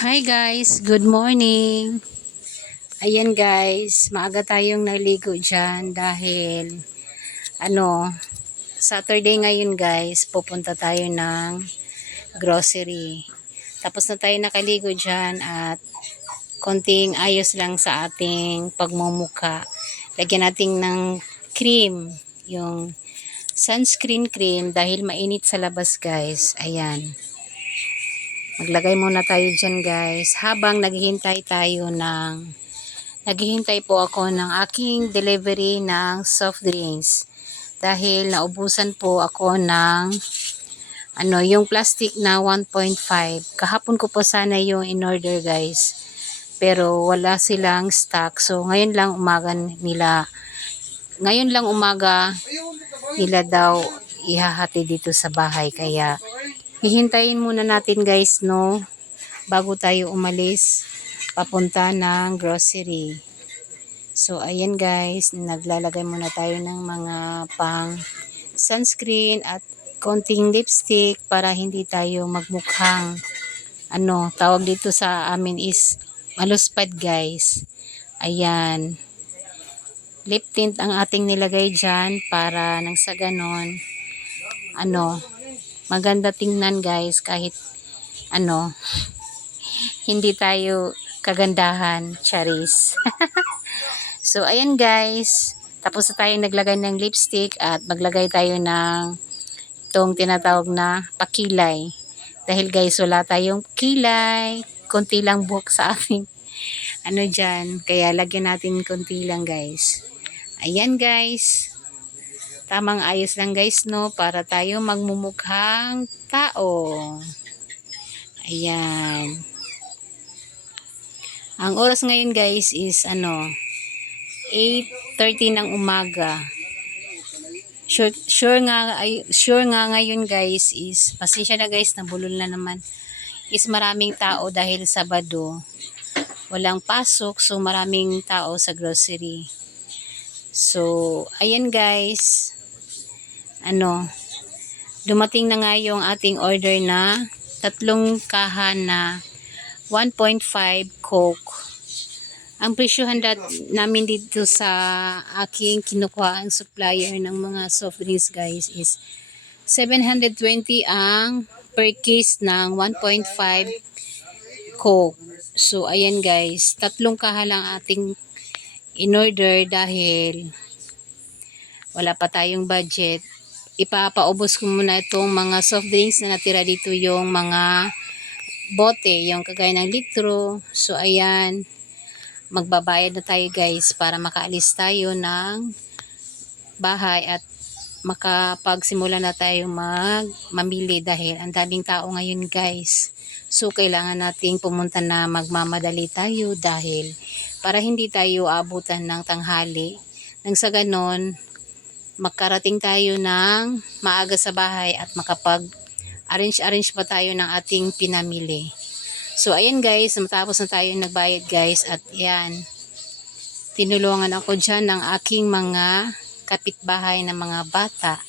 Hi guys, good morning. Ayan guys, maaga tayong naligo dyan dahil ano, Saturday ngayon guys, pupunta tayo ng grocery. Tapos na tayo nakaligo dyan at konting ayos lang sa ating pagmumuka. Lagyan natin ng cream, yung sunscreen cream dahil mainit sa labas guys. Ayan. Maglagay muna tayo dyan guys. Habang naghihintay tayo ng naghihintay po ako ng aking delivery ng soft drinks. Dahil naubusan po ako ng ano, yung plastic na 1.5. Kahapon ko po sana yung in-order guys. Pero wala silang stock. So ngayon lang umaga nila ngayon lang umaga nila daw ihahati dito sa bahay. Kaya hihintayin muna natin guys no bago tayo umalis papunta ng grocery. So ayan guys, naglalagay muna tayo ng mga pang sunscreen at konting lipstick para hindi tayo magmukhang ano, tawag dito sa amin is maluspad guys. Ayan. Lip tint ang ating nilagay dyan para nang sa ganon, ano, maganda tingnan guys kahit ano, hindi tayo kagandahan, charis. so, ayan guys. Tapos na tayo naglagay ng lipstick at maglagay tayo ng itong tinatawag na pakilay. Dahil guys, wala tayong kilay. Konti lang buhok sa ating ano dyan. Kaya lagyan natin konti lang guys. Ayan guys. Tamang ayos lang guys no. Para tayo magmumukhang tao. Ayan. Ang oras ngayon guys is ano 8.30 ng umaga. Sure, sure nga ay sure nga ngayon guys is pasensya na guys nabulol na naman is maraming tao dahil Sabado. Walang pasok so maraming tao sa grocery. So ayan guys. Ano dumating na nga yung ating order na tatlong kahan na 1.5 Coke. Ang presyohan namin dito sa aking kinukuha ang supplier ng mga soft drinks guys is 720 ang per case ng 1.5 Coke. So ayan guys, tatlong kahalang ating in order dahil wala pa tayong budget. Ipapaubos ko muna itong mga soft drinks na natira dito yung mga bote, yung kagaya ng litro. So, ayan. Magbabayad na tayo guys para makaalis tayo ng bahay at makapagsimula na tayo mag mamili dahil ang daming tao ngayon guys. So, kailangan nating pumunta na magmamadali tayo dahil para hindi tayo abutan ng tanghali. Nang sa ganon, makarating tayo ng maaga sa bahay at makapag arrange-arrange pa tayo ng ating pinamili. So, ayan guys, matapos na tayo nagbayad guys at yan, tinulungan ako dyan ng aking mga kapitbahay na mga bata.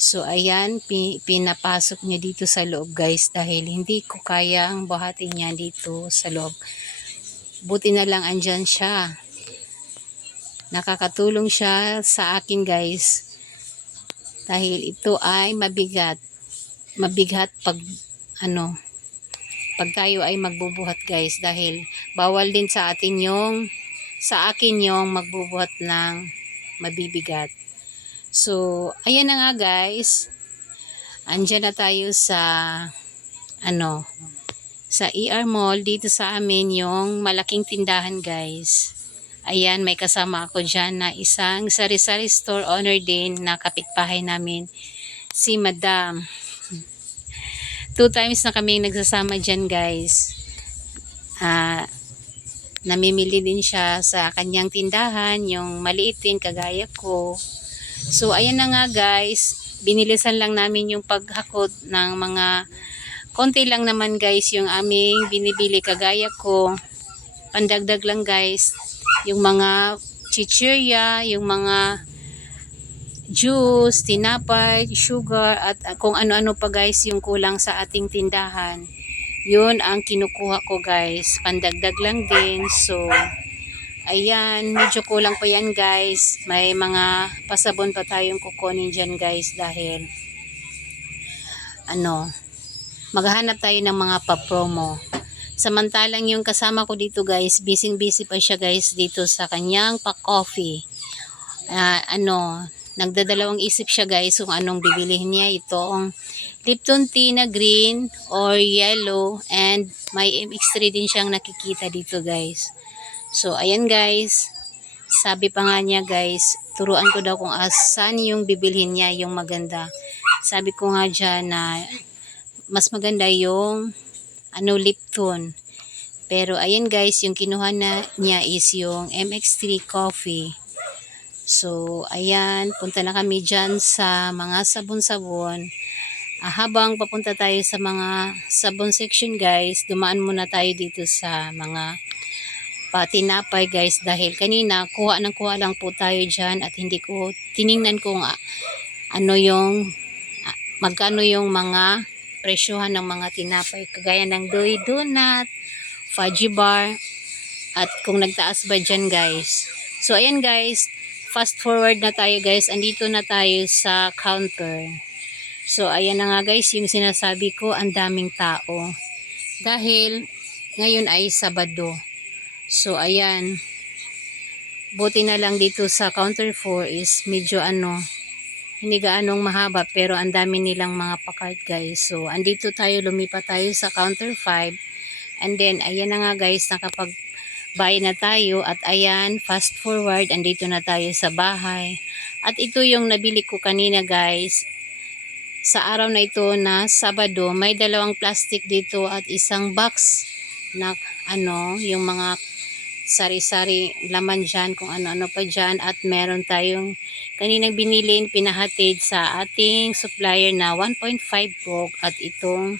So, ayan, pi pinapasok niya dito sa loob guys dahil hindi ko kayang buhatin niya dito sa loob. Buti na lang andyan siya. Nakakatulong siya sa akin guys. Dahil ito ay mabigat. Mabigat pag ano pag tayo ay magbubuhat guys. Dahil bawal din sa atin yung sa akin yung magbubuhat ng mabibigat. So ayan na nga guys. Andyan na tayo sa ano sa ER Mall. Dito sa amin yung malaking tindahan guys Ayan, may kasama ako dyan na isang sari-sari store owner din na kapitbahay namin, si Madam. Two times na kami nagsasama dyan guys. Uh, namimili din siya sa kanyang tindahan, yung maliit din kagaya ko. So, ayan na nga guys, binilisan lang namin yung paghakot ng mga konti lang naman guys yung aming binibili kagaya ko. Pandagdag lang guys yung mga chichirya, yung mga juice, tinapay, sugar, at kung ano-ano pa guys yung kulang sa ating tindahan. Yun ang kinukuha ko guys. Pandagdag lang din. So, ayan. Medyo kulang pa yan guys. May mga pasabon pa tayong kukunin dyan guys dahil ano, maghahanap tayo ng mga pa-promo. Samantalang yung kasama ko dito guys, busy-busy pa siya guys dito sa kanyang pa-coffee. Ah, ano, nagdadalawang isip siya guys kung anong bibilihin niya. Itong Lipton tea na green or yellow and may MX3 din siyang nakikita dito guys. So, ayan guys. Sabi pa nga niya guys, turuan ko daw kung asan yung bibilhin niya, yung maganda. Sabi ko nga dyan na mas maganda yung ano Lipton. Pero ayan guys, yung kinuha na niya is yung MX3 coffee. So, ayan, punta na kami dyan sa mga sabon-sabon. Ah, habang papunta tayo sa mga sabon section guys, dumaan muna tayo dito sa mga patinapay guys dahil kanina kuha ng kuha lang po tayo dyan at hindi ko tiningnan kung ah, ano yung ah, magkano yung mga presyohan ng mga tinapay kagaya ng doy donut, fudgy bar at kung nagtaas ba dyan guys. So ayan guys, fast forward na tayo guys, andito na tayo sa counter. So, ayan na nga guys, yung sinasabi ko, ang daming tao. Dahil, ngayon ay Sabado. So, ayan. Buti na lang dito sa counter 4 is medyo ano, hindi gaanong mahaba, pero ang dami nilang mga pakart guys. So, andito tayo, lumipat tayo sa counter 5. And then, ayan na nga guys, nakapag bayad na tayo at ayan, fast forward, andito na tayo sa bahay. At ito yung nabili ko kanina guys, sa araw na ito na Sabado, may dalawang plastic dito at isang box na ano, yung mga sari-sari laman dyan, kung ano-ano pa dyan. At meron tayong kaninang binilin, pinahatid sa ating supplier na 1.5 book at itong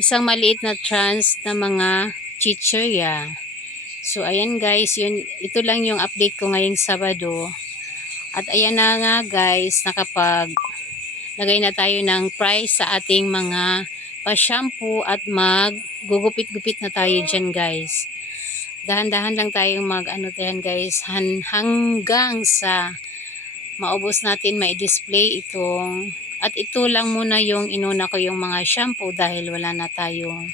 isang maliit na trans na mga chichirya. So, ayan guys, yun, ito lang yung update ko ngayong Sabado. At ayan na nga guys, nakapag lagay na tayo ng price sa ating mga pa-shampoo at mag gugupit-gupit na tayo dyan guys. Dahan-dahan lang tayong mag ano tayan guys. Han, hanggang sa maubos natin may display itong at ito lang muna yung inuna ko yung mga shampoo dahil wala na tayong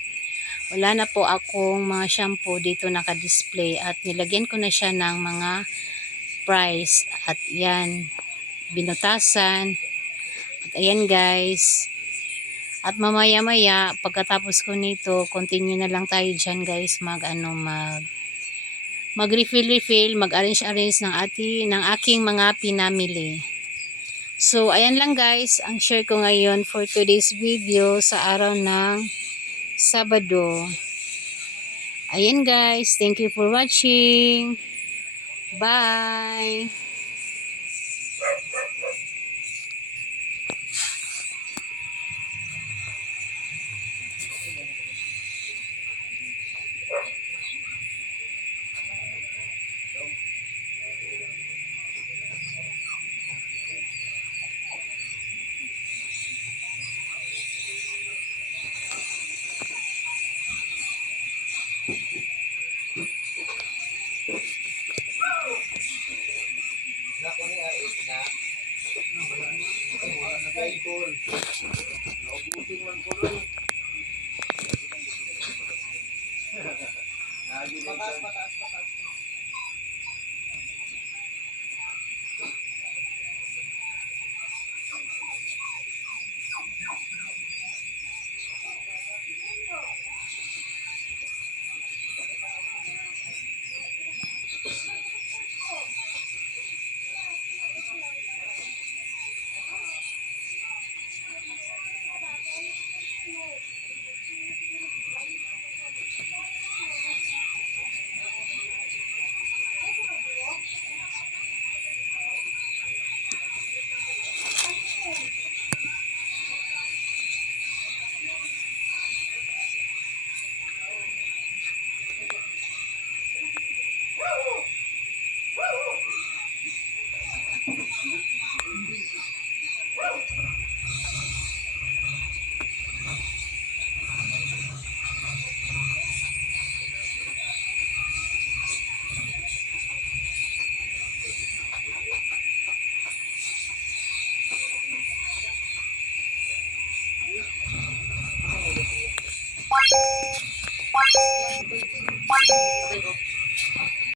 wala na po akong mga shampoo dito naka-display at nilagyan ko na siya ng mga price. At yan binutasan. At ayan guys. At mamaya maya, pagkatapos ko nito, continue na lang tayo dyan guys, mag ano, mag mag refill refill, mag arrange arrange ng ati, ng aking mga pinamili. So, ayan lang guys, ang share ko ngayon for today's video sa araw ng Sabado. Ayan guys, thank you for watching. Bye! Pataas, pataas, pataas.